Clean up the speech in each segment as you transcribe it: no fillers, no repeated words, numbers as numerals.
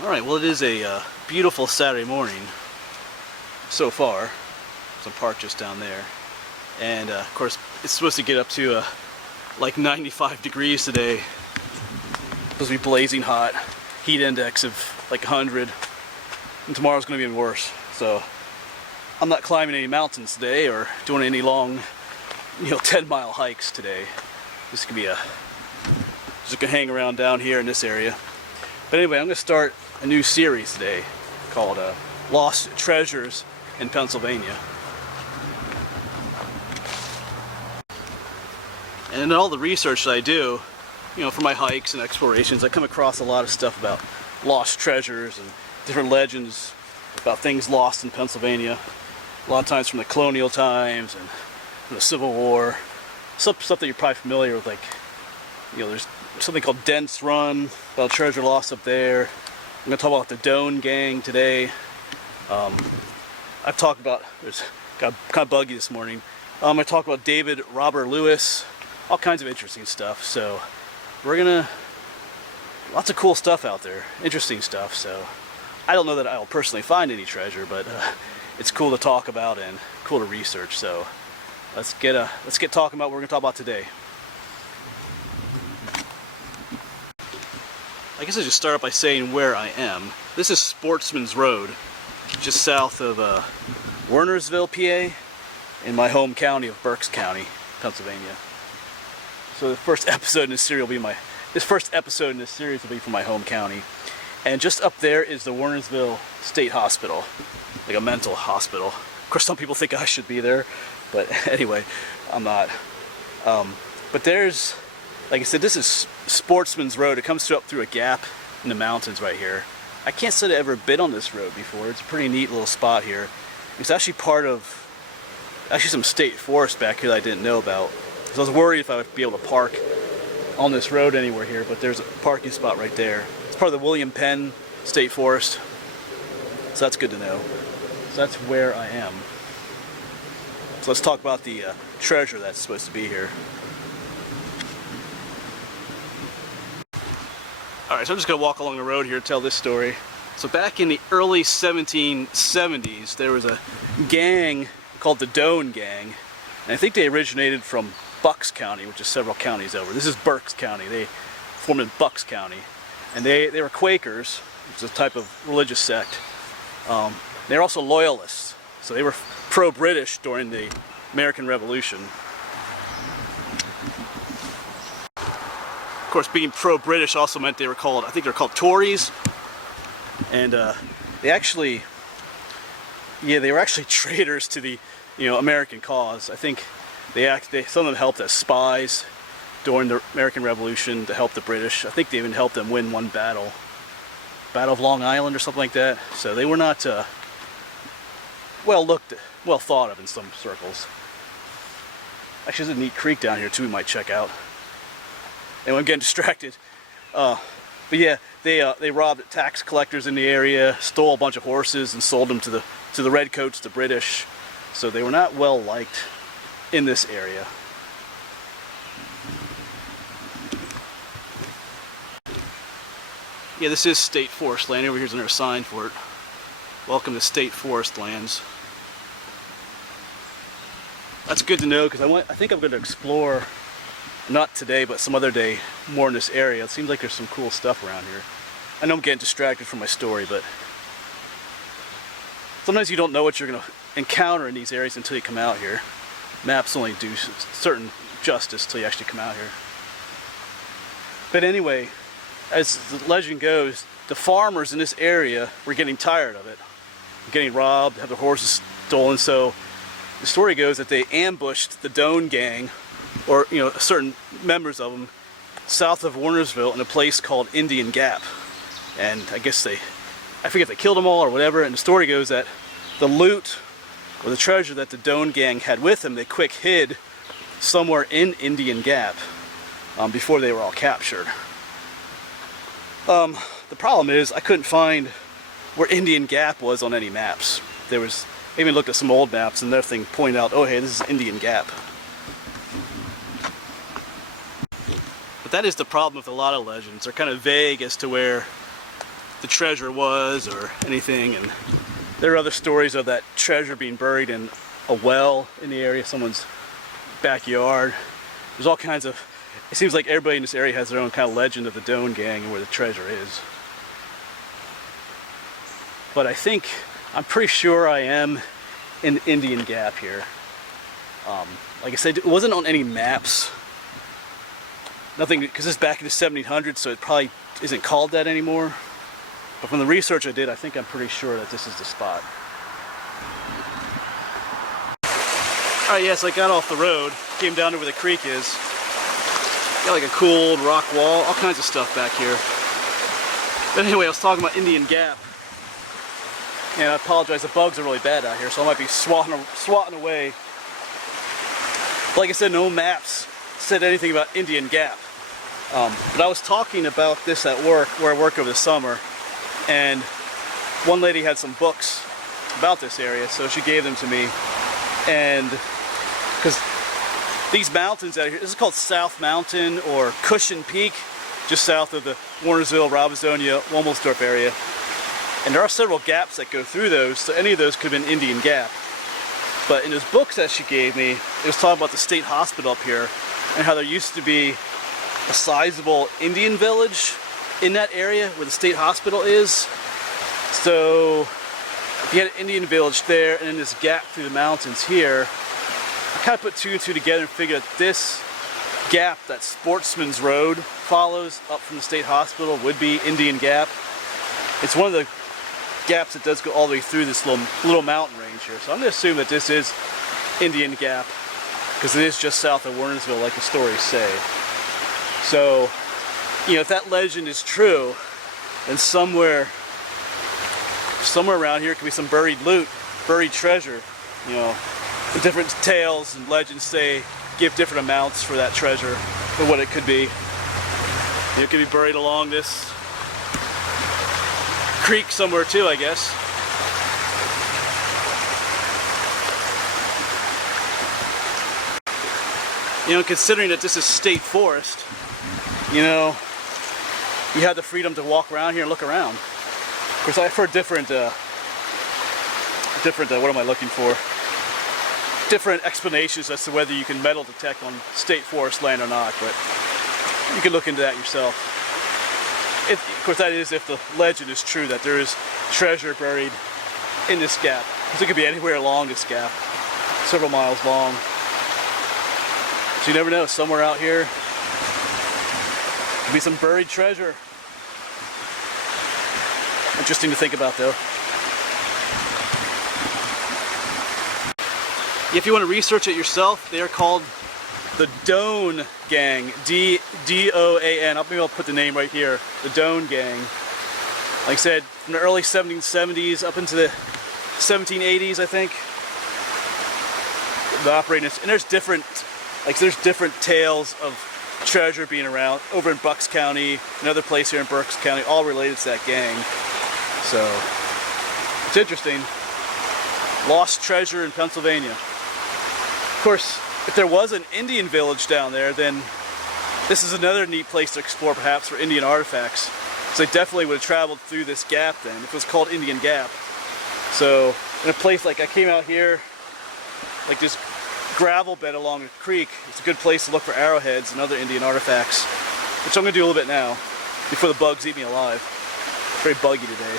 Alright, well it is a beautiful Saturday morning so far. Some park just down there. And of course it's supposed to get up to like 95 degrees today. It's supposed to be blazing hot. Heat index of like 100. And tomorrow's going to be even worse. So I'm not climbing any mountains today or doing any long 10-mile hikes today. This could be just gonna hang around down here in this area. But anyway, I'm gonna start a new series today called Lost Treasures in Pennsylvania. And in all the research that I do, for my hikes and explorations, I come across a lot of stuff about lost treasures and different legends about things lost in Pennsylvania. A lot of times from the colonial times and from the Civil War. Stuff that you're probably familiar with, like, there's something called Dent's Run, about treasure lost up there. I'm going to talk about the Doan Gang today. I've talked about, got kind of buggy this morning. I talk about David Robert Lewis, all kinds of interesting stuff. So lots of cool stuff out there, interesting stuff. So I don't know that I'll personally find any treasure, but it's cool to talk about and cool to research. So let's get talking about what we're going to talk about today. I guess I should start by saying where I am. This is Sportsman's Road, just south of Wernersville, PA, in my home county of Berks County, Pennsylvania. So the first episode in this series will be from my home county. And just up there is the Wernersville State Hospital, like a mental hospital. Of course, some people think I should be there, but anyway, I'm not. But there's, like I said, this is Sportsman's Road. It comes up through a gap in the mountains right here. I can't say I've ever been on this road before. It's a pretty neat little spot here. It's actually part of some state forest back here that I didn't know about. So I was worried if I would be able to park on this road anywhere here, but there's a parking spot right there. It's part of the William Penn State Forest. So that's good to know. So that's where I am. So let's talk about the treasure that's supposed to be here. Alright, so I'm just going to walk along the road here and tell this story. So back in the early 1770s, there was a gang called the Doan Gang. And I think they originated from Bucks County, which is several counties over. This is Berks County. They formed in Bucks County. And they were Quakers, which is a type of religious sect. They were also loyalists. So they were pro-British during the American Revolution. Of course, being pro-British also meant they were called, I think they're called Tories. And they were actually traitors to the, American cause. I think some of them helped as spies during the American Revolution to help the British. I think they even helped them win one Battle of Long Island or something like that. So they were not well thought of in some circles. Actually, there's a neat creek down here too we might check out. And I'm getting distracted. But yeah, they robbed tax collectors in the area, stole a bunch of horses, and sold them to the redcoats, the British. So they were not well liked in this area. Yeah, this is state forest land. Over here's another sign for it. Welcome to state forest lands. That's good to know because I think I'm going to explore. Not today, but some other day, more in this area. It seems like there's some cool stuff around here. I know I'm getting distracted from my story, but sometimes you don't know what you're going to encounter in these areas until you come out here. Maps only do certain justice till you actually come out here. But anyway, as the legend goes, the farmers in this area were getting tired of it. Getting robbed, have their horses stolen, so the story goes that they ambushed the Doan Gang, or certain members of them, south of Wernersville in a place called Indian Gap. And I guess I forget if they killed them all or whatever, and the story goes that the loot or the treasure that the Doan Gang had with them, they quick hid somewhere in Indian Gap before they were all captured. The problem is I couldn't find where Indian Gap was on any maps. I even looked at some old maps and everything pointed out, oh hey, this is Indian Gap. But that is the problem with a lot of legends. They're kind of vague as to where the treasure was or anything. And there are other stories of that treasure being buried in a well in the area, someone's backyard. There's all kinds of, it seems like everybody in this area has their own kind of legend of the Doan Gang and where the treasure is. But I'm pretty sure I am in Indian Gap here. Like I said, it wasn't on any maps. Nothing, because it's back in the 1700s, so it probably isn't called that anymore. But from the research I did, I'm pretty sure that this is the spot. Alright, yes, I got off the road, came down to where the creek is. Got like a cool old rock wall, all kinds of stuff back here. But anyway, I was talking about Indian Gap. And I apologize, the bugs are really bad out here, so I might be swatting away. But like I said, no maps said anything about Indian Gap. But I was talking about this at work, where I work over the summer, and one lady had some books about this area, so she gave them to me. And because these mountains out here, this is called South Mountain or Cushion Peak, just south of the Warnersville, Robinsonia, Womelsdorf area. And there are several gaps that go through those, so any of those could have been Indian Gap. But in those books that she gave me, it was talking about the state hospital up here and how there used to be a sizable Indian village in that area where the state hospital is. So if you had an Indian village there and then this gap through the mountains here, I kind of put two and two together and figured that this gap that Sportsman's Road follows up from the state hospital would be Indian Gap. It's one of the gaps that does go all the way through this little mountain range here. So I'm going to assume that this is Indian Gap because it is just south of Warnersville, like the stories say. So, you know, if that legend is true, then somewhere around here could be some buried loot, buried treasure. You know, the different tales and legends say give different amounts for that treasure, for what it could be. You know, it could be buried along this creek somewhere too, I guess. You know, considering that this is state forest, you know, you have the freedom to walk around here and look around. Of course, I've heard different, what am I looking for? Different explanations as to whether you can metal detect on state forest land or not, but you can look into that yourself. Of course, that is if the legend is true that there is treasure buried in this gap. Because it could be anywhere along this gap, several miles long. So you never know, somewhere out here could be some buried treasure. Interesting to think about, though. If you want to research it yourself, they are called the Doan Gang, D-O-A-N. Maybe I'll put the name right here. The Doan Gang. Like I said, from the early 1770s up into the 1780s, I think. The operating, and there's different tales of treasure being around over in Bucks County, another place here in Berks County, all related to that gang. So it's interesting. Lost treasure in Pennsylvania. Of course, if there was an Indian village down there, then this is another neat place to explore, perhaps, for Indian artifacts. So they definitely would have traveled through this gap then, if it was called Indian Gap. So in a place like I came out here, like this gravel bed along a creek, it's a good place to look for arrowheads and other Indian artifacts, which I'm going to do a little bit now, before the bugs eat me alive. It's very buggy today,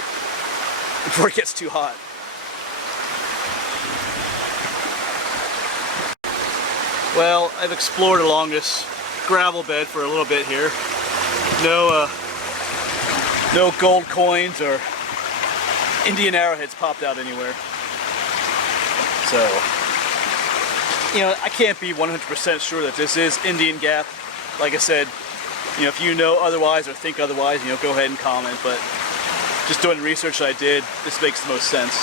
before it gets too hot. Well, I've explored along this gravel bed for a little bit here. No gold coins or Indian arrowheads popped out anywhere. So, you know, I can't be 100% sure that this is Indian Gap. Like I said, you know, if you know otherwise or think otherwise, you know, go ahead and comment. But just doing the research I did, this makes the most sense.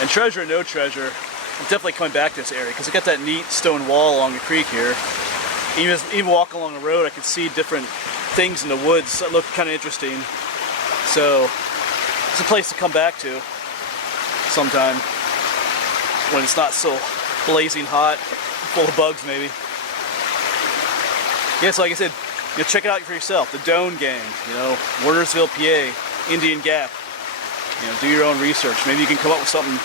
And treasure or no treasure, I'm definitely coming back to this area because I got that neat stone wall along the creek here. Even walking along the road, I could see different things in the woods that look kind of interesting. So it's a place to come back to sometime when it's not so blazing hot, full of bugs maybe. Yeah, so like I said, check it out for yourself. The Doan Gang, Wernersville, PA, Indian Gap. Do your own research. Maybe you can come up with something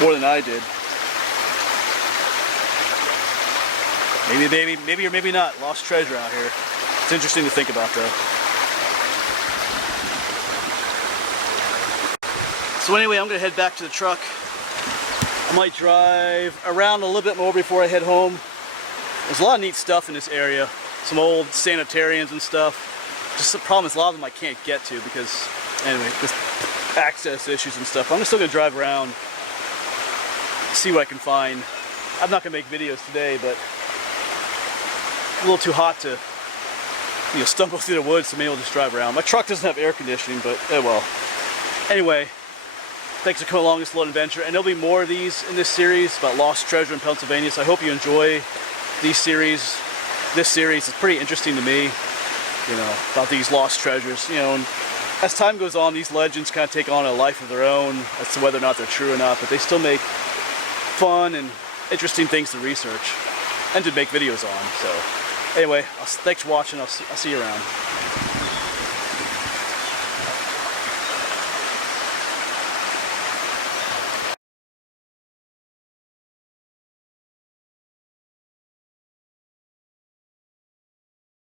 more than I did. Maybe or maybe not. Lost treasure out here. It's interesting to think about, though. So anyway, I'm gonna head back to the truck. I might drive around a little bit more before I head home. There's a lot of neat stuff in this area. Some old sanitariums and stuff. Just the problem is a lot of them I can't get to because, anyway, just access issues and stuff. I'm still gonna drive around, see what I can find. I'm not gonna make videos today, but a little too hot to, stumble through the woods, so maybe I'll just drive around. My truck doesn't have air conditioning, but well. Anyway, thanks for coming along this little adventure, and there'll be more of these in this series about lost treasure in Pennsylvania, so I hope you enjoy these series. This series is pretty interesting to me, about these lost treasures, and as time goes on, these legends kind of take on a life of their own as to whether or not they're true or not, but they still make fun and interesting things to research and to make videos on. So anyway, thanks for watching. I'll see you around.